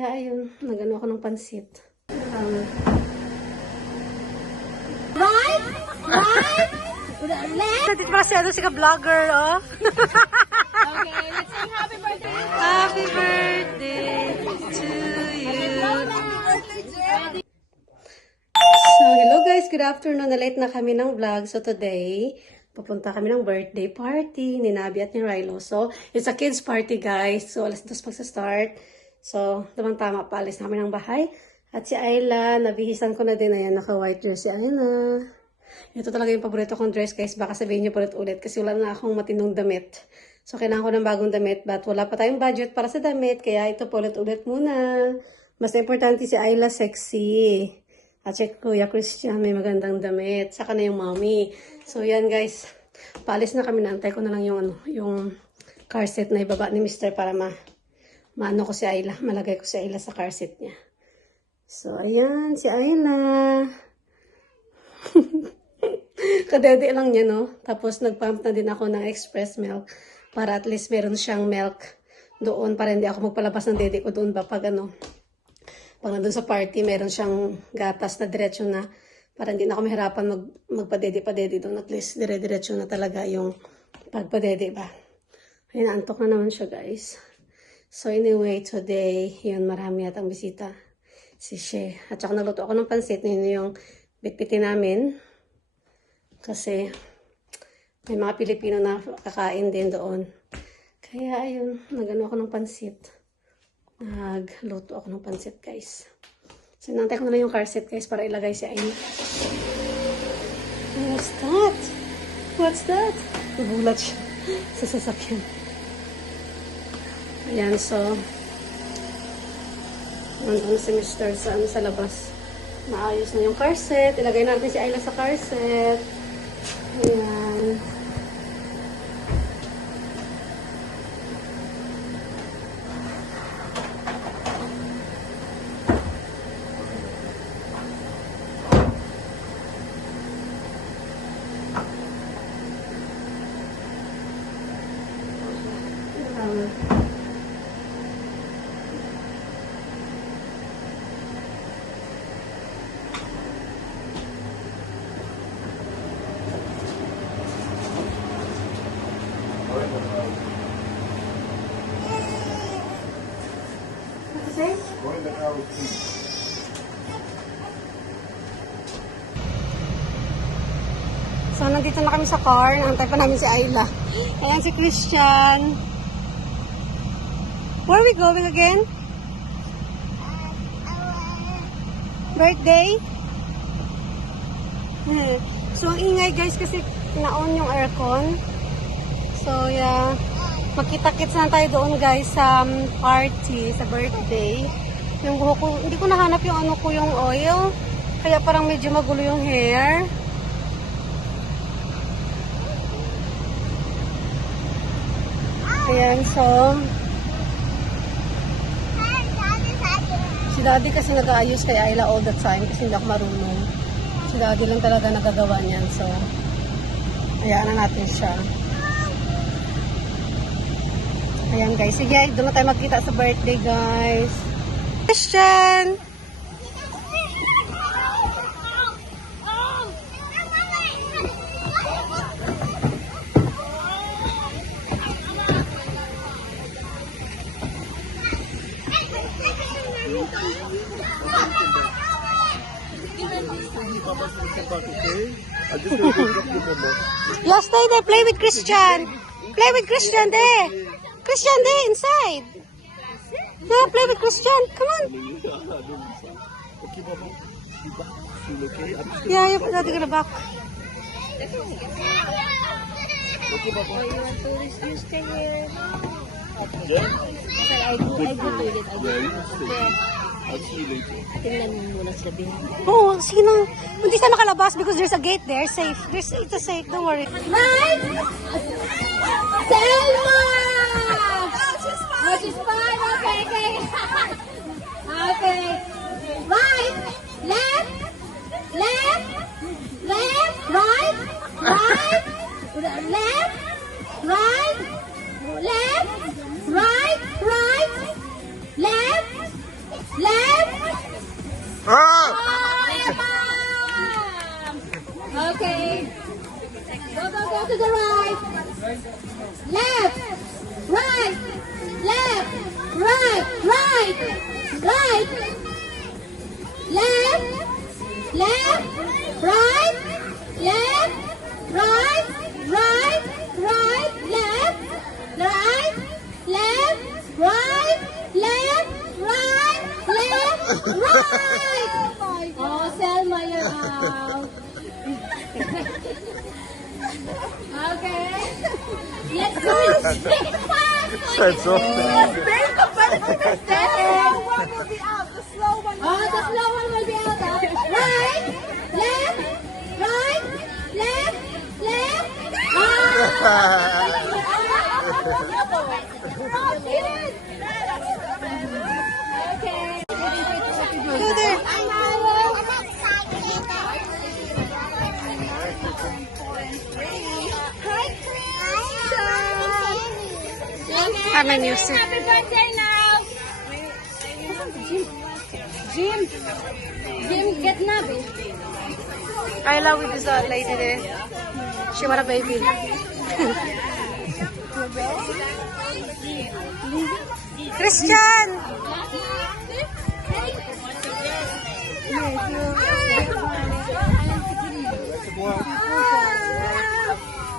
Kaya ayun, nag-ano ako ng pansit. Right? Right? Left? Dito pala si ano, si ka-vlogger, oh. Okay, let's sing happy birthday. Happy birthday to you. So, hello guys, good afternoon. Na-late na kami ng vlog. So, today, pupunta kami ng birthday party ni Nabi at ni Rilo. So, it's a kids party, guys. So, alas 2 pagsa-start. So, tamang-tama, paalis na kami ng bahay. At si Ayla, nabihisan ko na din. Ayan, naka-white dress si Ayla. Ito talaga yung paborito kong dress, guys. Baka sabihin niyo ulit kasi wala na akong matinong damit. So, kailangan ko ng bagong damit, but wala pa tayong budget para sa damit. Kaya ito ulit muna. Mas importante si Ayla, sexy. At si Kuya Christian, may magandang damit. Saka na yung mommy. So, yan guys. Paalis na kami. Naantay ko na lang yung car seat na ibaba ni Mr. para maano ko si Ayla. Malagay ko si Ayla sa car seat niya. So, ayan. Si Ayla. Kadede lang niya, no? Tapos, nagpump na din ako ng express milk para at least meron siyang milk doon para hindi ako magpalabas ng dede ko doon ba pag pag nandun sa party, meron siyang gatas na diretso na para hindi na ako mahirapan magpadede doon. At least, dire-diretso na talaga yung pagpadede ba. Ay, naantok na naman siya, guys. So, anyway, today, yun, marami at ang bisita. Si She. At saka nagluto ako ng pansit. Yun yung bitbitin namin. Kasi, may mga Pilipino na kakain din doon. Kaya, ayun, nagano ako ng pansit. Nagluto ako ng pansit, guys. So, nantay ko na lang yung car seat, guys, para ilagay si Ayla. What's that? What's that? Nagulat siya sa sasakyan. Ayan, so, nandun si Mr. sa labas. Maayos na yung car seat. Ilagay natin si Ayla sa car seat. Ayan. So, nandito na kami sa car. Naantay pa namin si Ayla. Ayan si Christian. Where are we going again? Birthday? So, ang ingay guys kasi na-on yung aircon. So, yeah. Magkita-kits na tayo doon guys sa party, sa birthday. Yung buhok ko, hindi ko nahanap yung ano ko, yung oil. Kaya parang medyo magulo yung hair. Ayan, so si Daddy kasi nag-aayos kay Ayla all the time kasi hindi ako marunong. Si Daddy lang talaga nagagawa niyan. So, hayaan na natin siya. Ayan guys. Sige, doon na tayo magkita sa birthday guys. Christian! Last day they play with Christian. Play with Christian there. Christian there inside. Yeah, play with Christian. Come on. Yeah, you're not gonna back. Okay, Papa. Oh, you want to you stay here? Yeah? I go to it. I'll see you later. Tingnan mo muna sila bin. Oh, sige na. Hindi tayo makalabas because there's a gate there. Safe. It's a safe. Don't worry. Right? Selma! Oh, she's fine. Okay. Okay. Right. Left. Right. Left. Right. Left. Right. Left. Left, right, left, right, right, right, left, left, right, left, right, right, right, left, right, left, right, left, right, left, right. Oh, Selma, you're out. Okay. Let's do it. That's all. Oh, the slow one will be out. Right, left, right, left, left. Okay. I'm a music. Happy birthday now. Jim. Jim, get Nabi. I love with this lady there. She want a baby. Christian!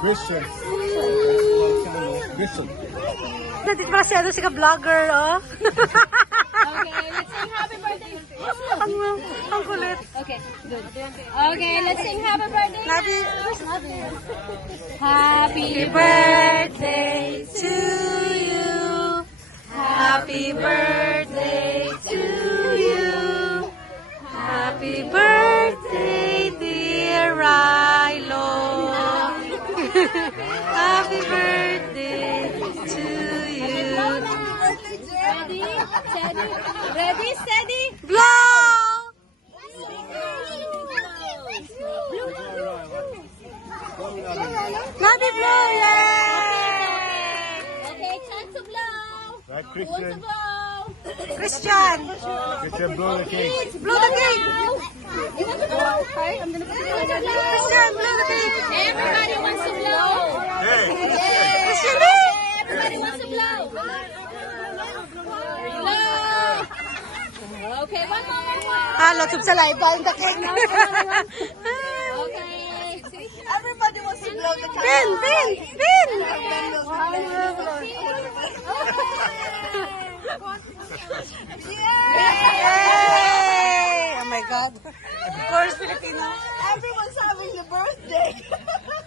Christian. Christian. Natin pa siya si ka-vlogger, oh. Okay, let's sing happy birthday. Ang kulit. Okay, good. Okay, let's sing happy birthday. Nabi, Happy birthday to you. Happy birthday to you. Happy birthday, dear Rilo. Happy birthday to you. Ready, steady, ready, steady. Blow! Nabi blow! Yay! Okay, time to blow. Right, Who wants to Christian. blow? Christian, Christian, blow the cake. blow the cake. You want to blow? Okay, I'm gonna put it on your blow. Christian, blow the cake. Everybody wants to blow. Hey, Christian, Everybody wants to blow. Blow. Okay, one more. Halo, tub sa live ba yung cake? Okay. Everybody wants to blow the candle. Pin, pin, pin. Yay! Oh my God. Of course, Filipino. Everyone's having the birthday.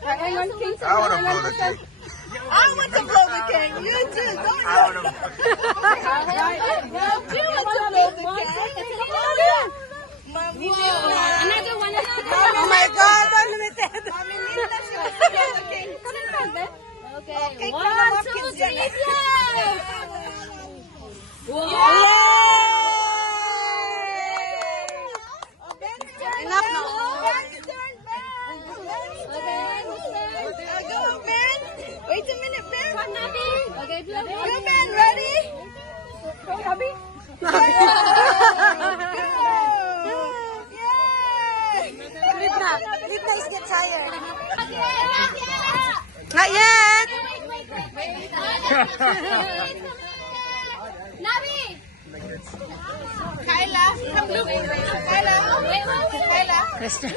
I want to blow the cake. I want to blow the cake. You too. Don't you? You want to blow the cake. Mommy Nina. Another one, another Oh my God, unlimited. Mommy Nina, she wants to blow the cake. Okay, Okay, one, Kuya two, Mopkins three, yan. blow. Enough na. Ben's turn, Ben. Ben's turn. Go, Ben. Wait a minute, Ben. Okay, blow. Go, Ben. Ready? Go, Abby. Go. Yay. Lip na is get tired. Not yet. Nabi! Kyla, come look. Kyla. Kyla. Christian.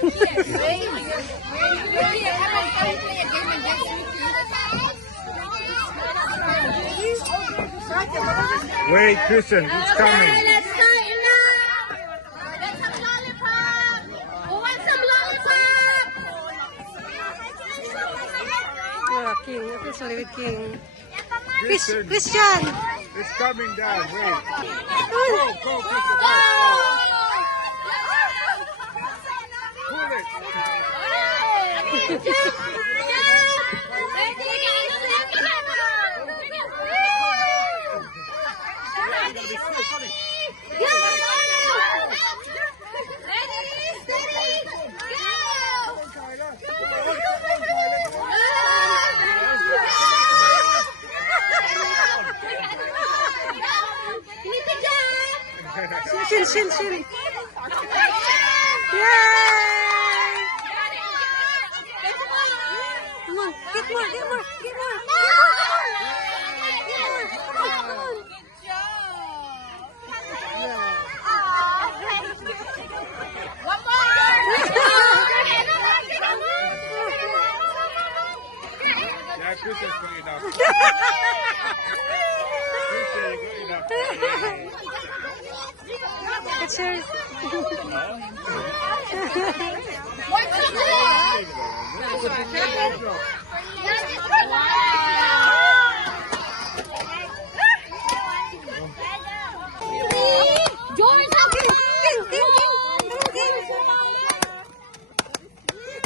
Wait, Christian, it's coming. Let's start now! Let's have lollipop! Who wants some lollipop? King. Okay, sorry with King. Christian, Christian. it's coming down. Wait. Go, Christian. Go! Pull it. Shin, shin, shin. Yay! Come on, get more, get more, get more. Cheers.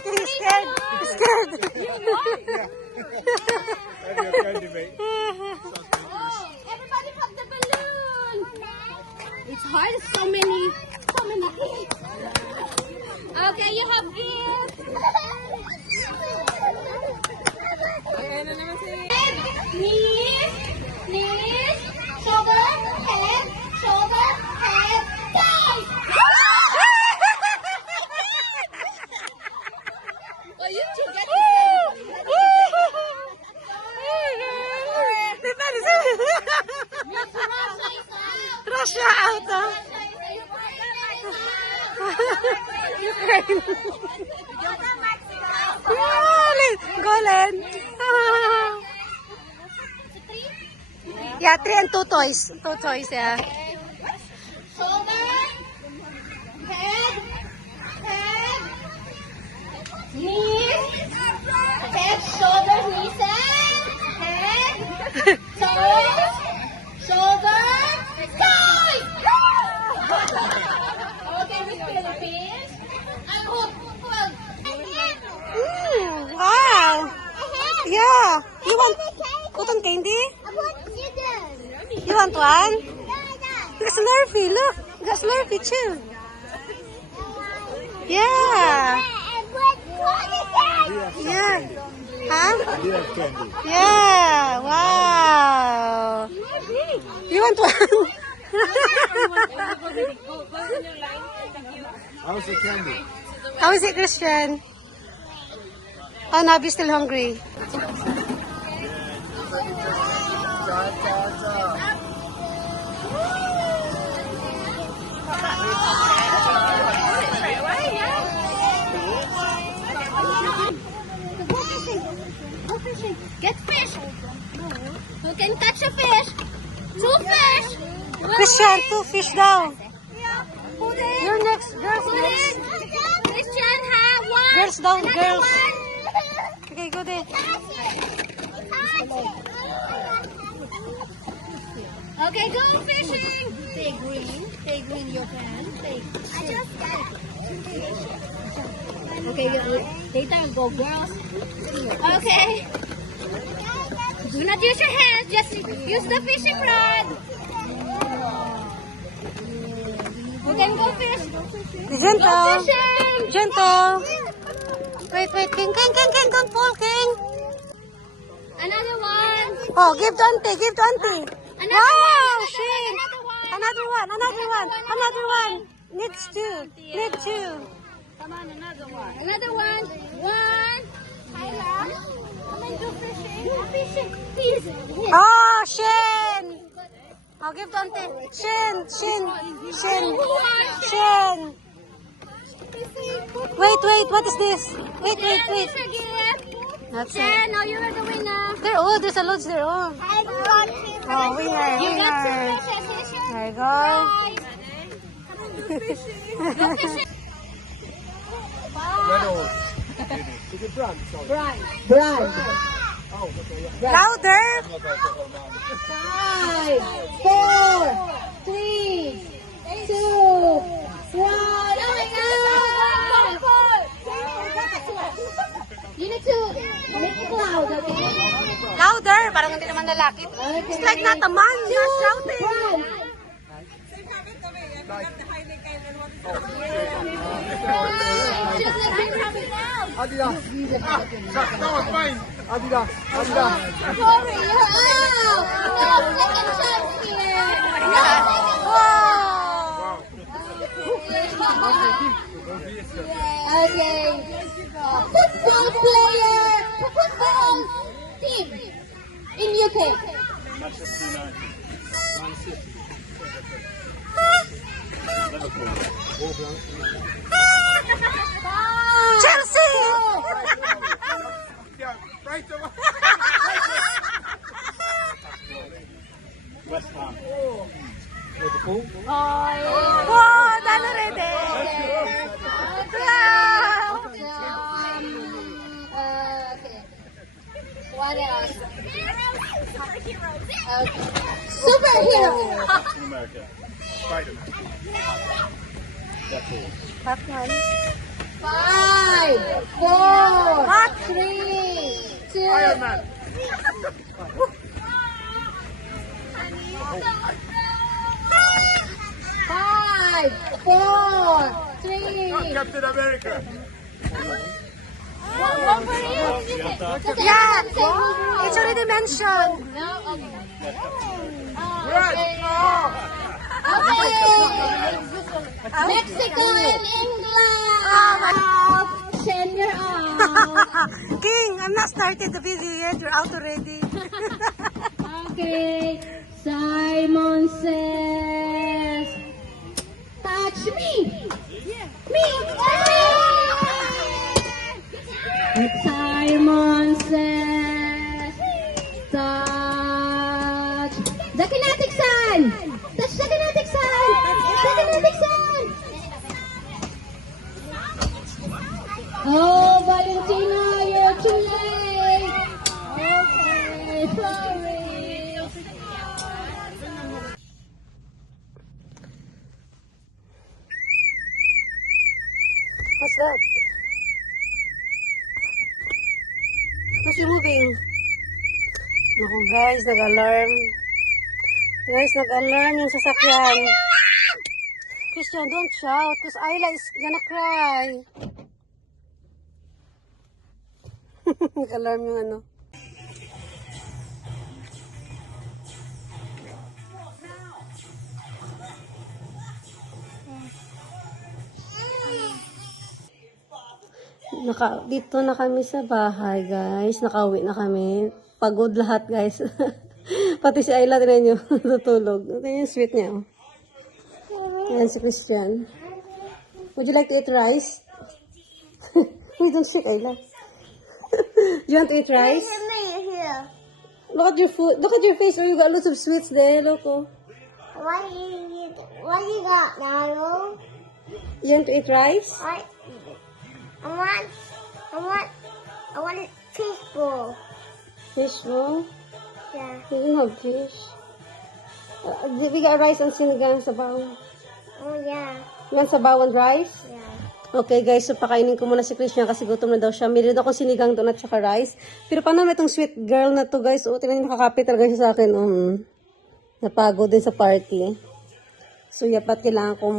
He's scared. He's scared. Maybe a candy, mate. Everybody pop the balloon. It's hard. So many hits. Okay, you have gifts. Knees, knees, shoulder, head, guys. Oh, you two get Russia out. Ukraine. Go, Len. Yeah, 3 and 2 toys. 2 toys, yeah. Shoulder, head, knees, head, shoulders, knees, head, toes, shoulder, guys! Okay, Miss Philippines. And hold. Wow. Yeah. You want cotton candy? You want one? You got Slurpee, look. You got Slurpee too. Yeah. Yeah. Huh? We have candy. Yeah. Wow. You want one? How's the candy? How is it, Christian? Oh, Nabi's still hungry. Go fishing. Get fish. Who can catch a fish? 2 fish. Christian, 2 fish down. Put it. You're next. Girls Put next. it. Christian, have one. Girls down, Another girls. one. Okay, go there. Okay, go fishing. Stay green, you can. Okay, later go, girls. Okay. Do not use your hands, just use the fishing rod. You can go fish. Go Gentle. fishing. Gentle. Wait, King, don't fall, King. Another one. Oh, give to auntie, Another Wow, one. Shane. Another one. Another one. Needs 2. Need 2. Another one. One. Come and go fishing. Go fishing. Please. Oh, Shane. Oh, give to auntie. Shane. Wait, what is this? Wait. That's it. Jen, now you're the winner. There's a loads there. Oh, winner. You got 2 There fishes. you go. Go fishing. Is it brand? Sorry. Louder. 5, 4, 3, 2, 1. You need to make it loud, okay? Louder. Parang hindi naman lalaki. It's like not a man. You're shouting. Adidas. That was mine. Adidas. Sorry, you're out. No, second chance here. Okay. Football team in UK. Manchester United. Man City. Chelsea. Yeah, right away. West Ham. Liverpool. One. What else? Okay. Superhero. Captain America. Spider-Man. That's all. Batman. 5, 4, 3, 2. Iron Man. 5, 4, 3. Captain America. Yeah, it's already mentioned. Mexico and England. Send your out. King, I'm not started the video yet. You're out already. Okay. Simon says, touch me. Me. Simon says, touch the kinetic sun. Touch the kinetic sun. The kinetic sun. Oh, Valentina, you're too late. Okay, sorry. What's that? What's you moving? Naku guys, nag-alarm. Guys, nag-alarm yung sasakyan. Christian, don't shout because Ayla is gonna cry. Nag-alarm yung ano. Dito na kami sa bahay, guys. Nakauwi na kami. Pagod lahat, guys. Pati si Ayla, tinan nyo, natutulog. Ito yung sweet niya, oh. Ayan si Christian. Would you like to eat rice? We don't shake, Ayla. You want to eat rice? Look at your food. Look at your face. Oh, you got lots of sweets there. Look, oh. What you got, Nalo? You want to eat rice? I want a fish bowl. Fish roll? Yeah. You don't have fish. We got rice and sinigang sabaw. Oh yeah. You want sabaw and rice? Yeah. Okay guys, so pakainin ko muna si Christian kasi gutom na daw siya. Meron akong sinigang doon at saka rice. Pero paano na itong sweet girl na to guys? O, tingnan niyo, nakakapit talaga siya sa akin. Napagod din sa party. So, yapat kailangan ko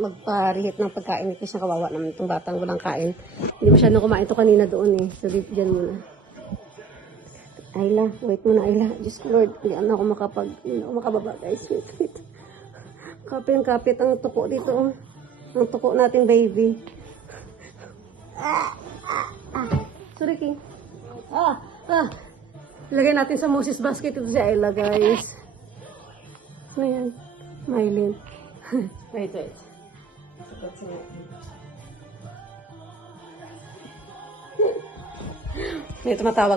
magparihit ng pagkain ni Christian. Kawawa naman itong batang walang kain. Hindi masyadong kumain ito kanina doon eh. So, dyan muna. Ayla, wait muna Ayla. Diyos ko Lord, hindi ako makababa guys. Wait. Kapit ang tuko dito. Ang tuko natin, baby. Sorry, King. Lagay natin sa Moses basket ito si Ayla, guys. Ano yan? Mylene. wait. May tumatawag.